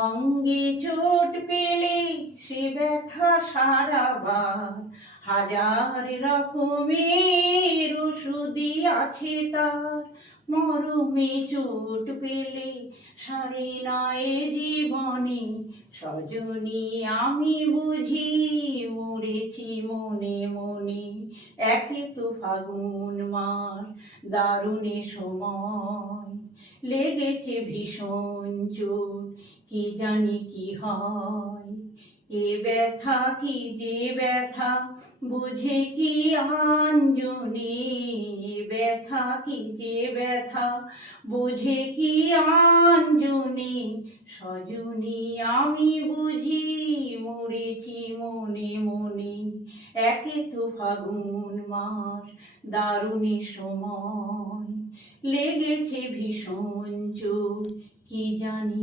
অঙ্গে চোট পেলে সে ব্যথা সারাবার হাজার রকমের ওষুধই আছে তার। মরমে চোট পেলে সারে না এ জীবনে সজনী আমি বুঝি মরেছি মনে মনে। একে তো ফাগুন মাস দারুণে সময় লেগেছে ভীষণ চোট কি জানি কি হয়। এ ব্যথা কি যে ব্যথা বুঝে কি আঞ্জনে, এ ব্যথা কি যে ব্যথা বুঝে কি আঞ্জনে। সজনী আমি বুঝি মরেছি মনে মনে। একে তো ফাগুন মাস দারুণে সময় লেগেছে ভীষণ চোট কি জানি।